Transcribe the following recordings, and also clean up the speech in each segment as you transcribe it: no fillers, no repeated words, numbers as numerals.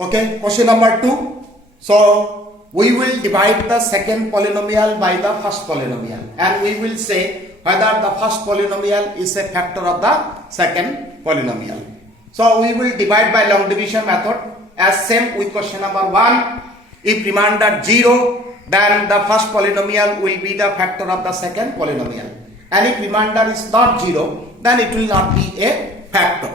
Okay, question number 2. So we will divide the second polynomial by the first polynomial, and we will say whether the first polynomial is a factor of the second polynomial. So we will divide by long division method as same with question number 1. If remainder 0, then the first polynomial will be the factor of the second polynomial, and if remainder is not 0, then it will not be a factor.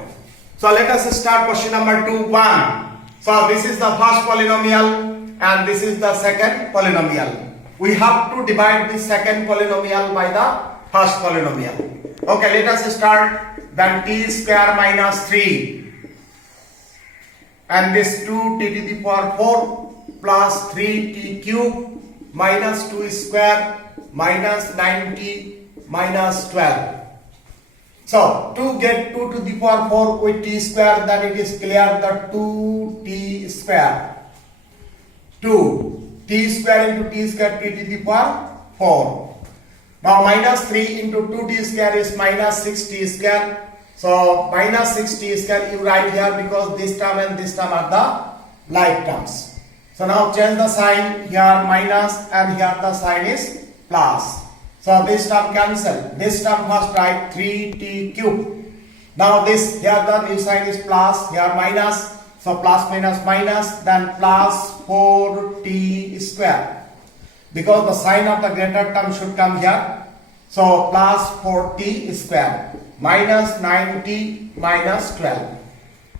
So let us start question number 2. 1. So this is the first polynomial and this is the second polynomial. We have to divide the second polynomial by the first polynomial. Okay, let us start. Then t square minus 3 and this 2t to the power 4 plus 3t cube minus 2 square minus 9t minus 12. So to get 2 to the power 4 with t square, then it is clear that 2t square. 2 t square into t square, t to the power 4. Now minus 3 into 2t square is minus 6t square. So minus 6t square you write here because this term and this term are the like terms. So now change the sign, here minus and here the sign is plus. So this term cancel. This term first write 3t cube. Now this here the new sign is plus, here minus. So plus minus minus, then plus 4t square. Because the sign of the greater term should come here. So plus 4t square minus 9t minus 12.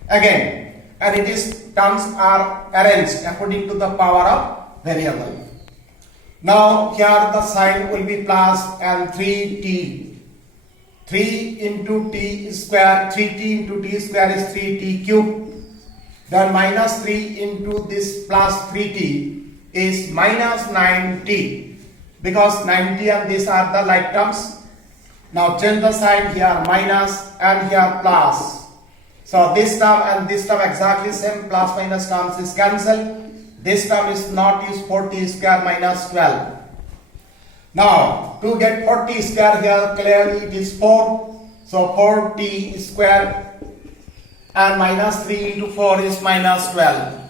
Again, and it is terms are arranged according to the power of variable. Now here the sign will be plus and 3t. 3 into t square, 3t into t square is 3t cube. Then minus 3 into this plus 3t is minus 9t. Because 90 and these are the like terms. Now change the sign, here minus and here plus. So this term and this term exactly same, plus minus terms is cancelled. This term is not used, 4t square minus 12. Now to get 40 square here clearly it is 4. So 4t square and minus 3 into 4 is minus 12.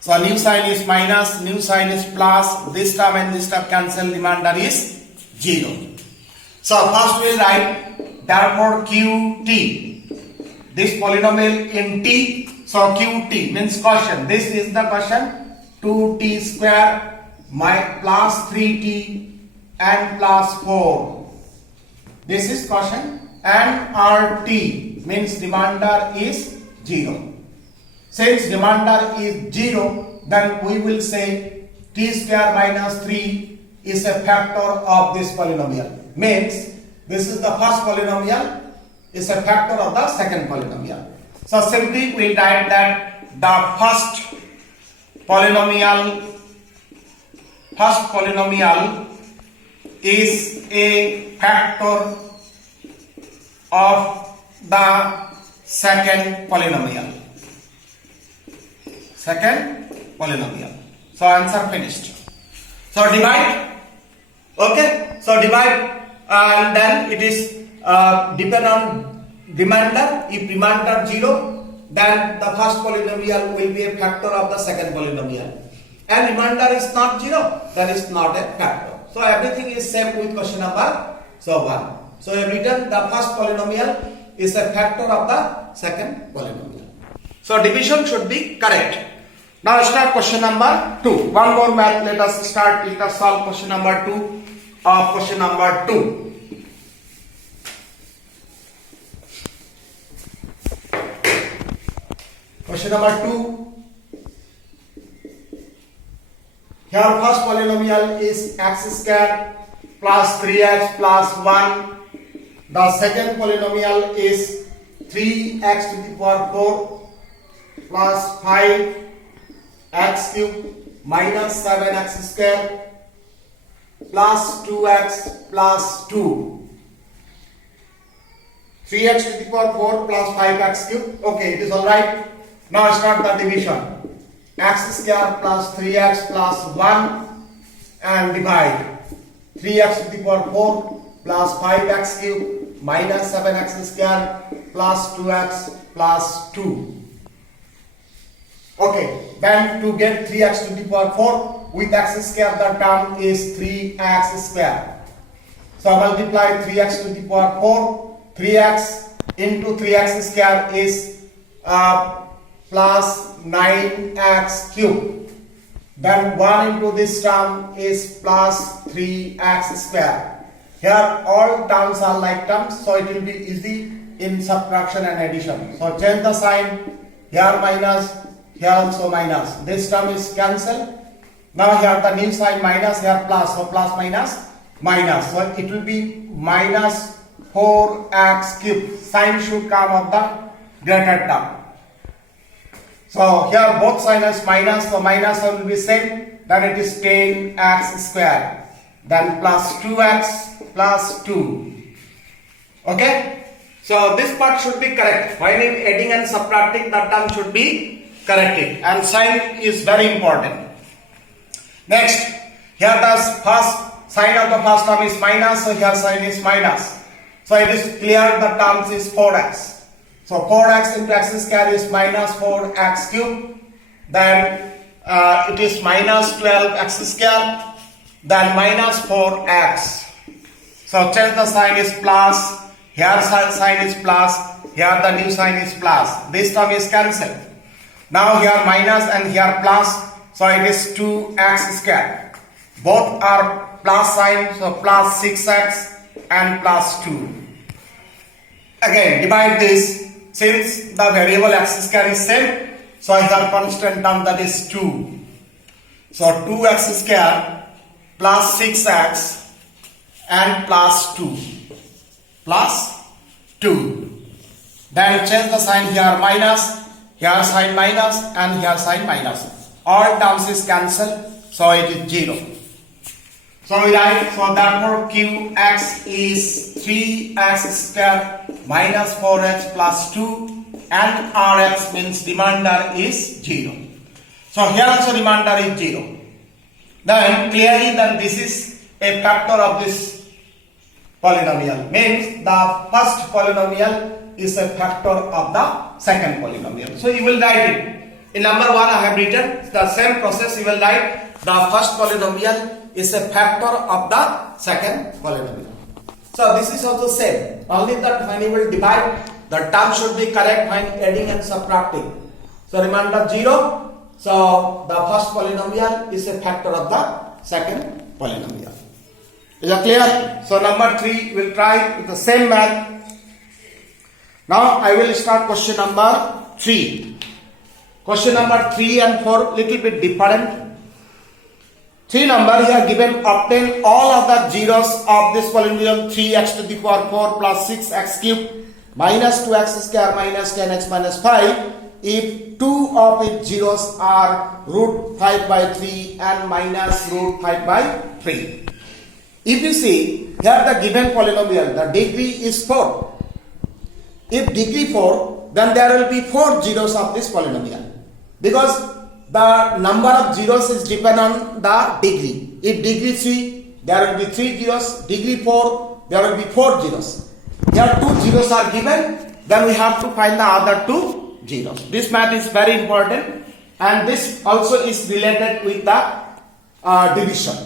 So new sign is minus, new sign is plus, this term and this term cancel, remainder is 0. So first we will write therefore qt, this polynomial in t. So qt means quotient. This is the quotient, 2t square plus 3t and plus 4. This is quotient, and rt means remainder is 0. Since remainder is 0, then we will say t square minus 3 is a factor of this polynomial. Means this is the first polynomial is a factor of the second polynomial. So simply we write that the first polynomial is a factor of the second polynomial. So answer finished. So divide. Okay. So divide and then it is depend on remainder. If remainder 0, then the first polynomial will be a factor of the second polynomial. And remainder is not 0, then it's not a factor. So everything is same with question number 1. So I have written the first polynomial is a factor of the second polynomial. So division should be correct. Now start question number 2. One more math. Let us start. Let us solve question number 2 of question number 2. Question number 2. Here first polynomial is x square plus 3x plus 1. The second polynomial is 3x to the power 4 plus 5x cube minus 7x square plus 2x plus 2. 3x to the power 4 plus 5x cube. Okay, it is alright. Now start the division. X square plus 3x plus 1 and divide. 3x to the power 4 plus 5x cube minus 7x square plus 2x plus 2. Okay, then to get 3x to the power 4 with x square, the term is 3x square. So multiply 3x to the power 4, 3x into 3x square is plus 9x cube. Then 1 into this term is plus 3x square. Here all terms are like terms, so it will be easy in subtraction and addition. So change the sign, here minus, here also minus. This term is cancelled. Now here the new sign minus, here plus, so plus minus minus. So it will be minus 4x cube. Sign should come of the greater term. So here both sign is minus, so minus will be same. Then it is 10x square. Then plus 2x plus 2. Okay? So this part should be correct. While in adding and subtracting, the term should be corrected. And sign is very important. Next, here the first sign of the first term is minus, so here sign is minus. So it is clear the terms is 4x. So 4x into x square is minus 4x cube. Then it is minus 12x square. Then minus 4x. So change the sign is plus. Here sign is plus. Here the new sign is plus. This term is cancelled. Now here minus and here plus. So it is 2x square. Both are plus sign. So plus 6x and plus 2. Again divide this. Since the variable x square is same, so I have constant term, that is 2. So 2x square plus 6x and plus 2. Plus 2. Then change the sign, here minus, here sign minus and here sign minus. All terms is cancelled, so it is 0. So we write, so therefore qx is 3x square minus 4x plus 2 and rx means remainder is 0. So here also remainder is 0. Then clearly this is a factor of this polynomial. Means the first polynomial is a factor of the second polynomial. So you will write it. In number 1 I have written the same process. You will write the first polynomial is a factor of the second polynomial. So this is also same. Only that when you will divide, the term should be correct when adding and subtracting. So remainder 0. So the first polynomial is a factor of the second polynomial. Is that clear? So number 3 we'll try with the same math. Now I will start question number 3. Question number 3 and 4 little bit different. 3 number here given, obtain all of the zeros of this polynomial 3x to the power 4 plus 6x cube minus 2x square minus 10x minus 5 if 2 of its zeros are root 5 by 3 and minus root 5 by 3. If you see here the given polynomial, the degree is 4. If degree 4, then there will be 4 zeros of this polynomial, because the number of zeros is depend on the degree. If degree 3, there will be 3 zeros. Degree 4, there will be 4 zeros. Here 2 zeros are given, then we have to find the other 2 zeros. This math is very important, and this also is related with the division.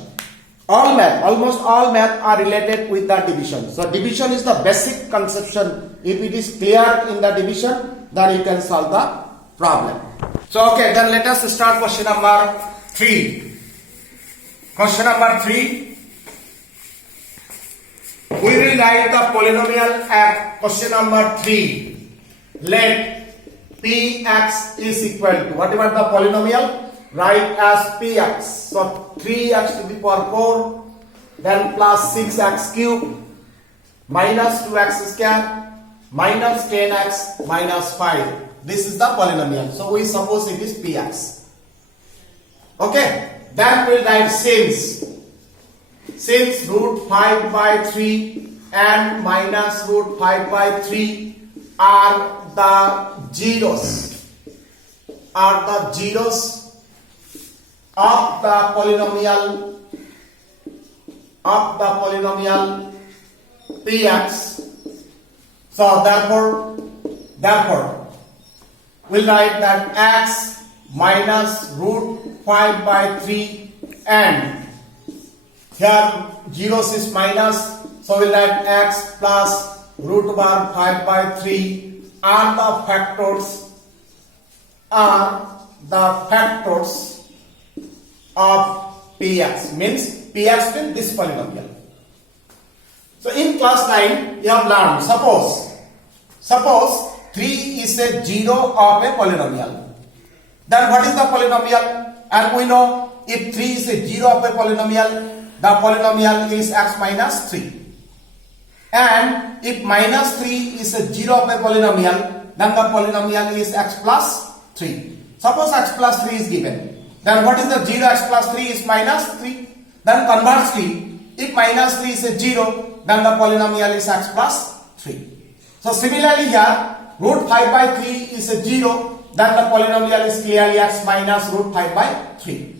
All math, almost all math are related with the division. So division is the basic conception. If it is clear in the division, then you can solve the problem. So okay, then let us start question number 3. Question number 3. We will write the polynomial at question number 3. Let px is equal to, whatever the polynomial, write as px. So 3x to the power 4, then plus 6x cube, minus 2x square, minus 10x minus 5. This is the polynomial. So we suppose it is px. Okay. Then we will write since root 5 by 3 and minus root 5 by 3 are the zeros of the polynomial px. So therefore we'll write that x minus root 5 by 3, and here zeros is minus, so we'll write x plus root over 5 by 3 are the factors of px, means px means this polynomial. So in class 9 you have learned, suppose 3 is a zero of a polynomial. Then what is the polynomial? And we know if 3 is a zero of a polynomial, the polynomial is x minus 3. And if minus 3 is a zero of a polynomial, then the polynomial is x plus 3. Suppose x plus 3 is given. Then what is the 0? X plus 3 is minus 3. Then conversely, if minus 3 is a 0, then the polynomial is x plus 3. So similarly here, root 5 by 3 is a 0, then the polynomial is clearly x minus root 5 by 3.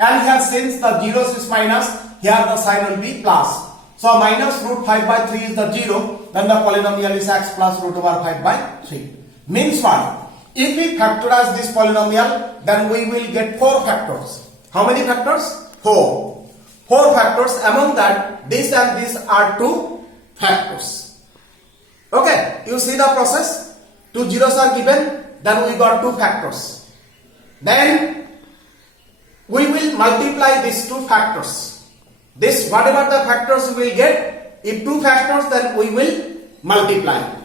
And here since the zeros is minus, here the sign will be plus. So minus root 5 by 3 is the 0, then the polynomial is x plus root over 5 by 3. Means what? If we factorize this polynomial, then we will get 4 factors. How many factors? 4. 4 factors. Among that, this and this are 2 factors. Okay, you see the process? 2 zeros are given, then we got 2 factors. Then we will multiply these 2 factors. This, whatever the factors we will get, if 2 factors, then we will multiply.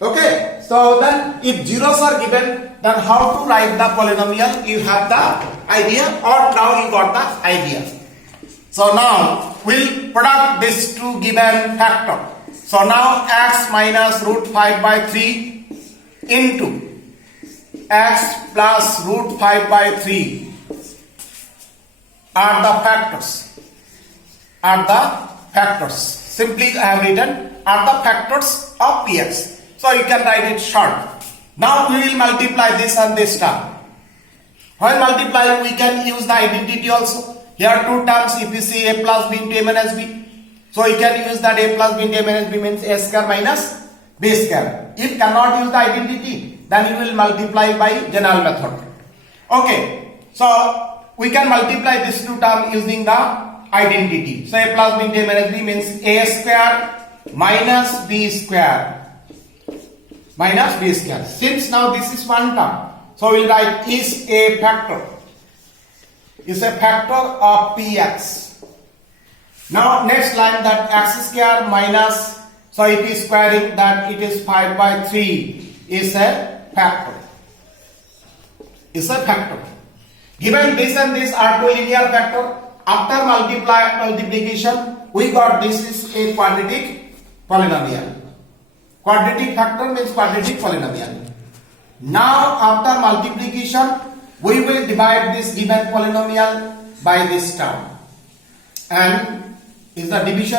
Okay, so then if zeros are given, then how to write the polynomial? You have the idea, or now you got the idea. So now we'll product these 2 given factor. So now x minus root 5 by 3 into x plus root 5 by 3 are the factors. Simply I have written are the factors of px. So you can write it short. Now we will multiply this and this term. While multiplying, we can use the identity also. Here 2 terms, if you see a plus b into a minus b. So you can use that a plus b into a minus b means a square minus b square. If cannot use the identity, then you will multiply by general method. Okay, so we can multiply this 2 term using the identity. So a plus b into a minus b means a square minus b square. Minus b square. Since now this is 1 term, so we will write is a factor. Is a factor of px. Now next line, that x square minus, so it is squaring, that it is 5 by 3 is a factor. Is a factor. Given this and this are 2 linear factor, after multiplication we got this is a quadratic polynomial. Quadratic factor means quadratic polynomial. Now after multiplication we will divide this given polynomial by this term, and is the division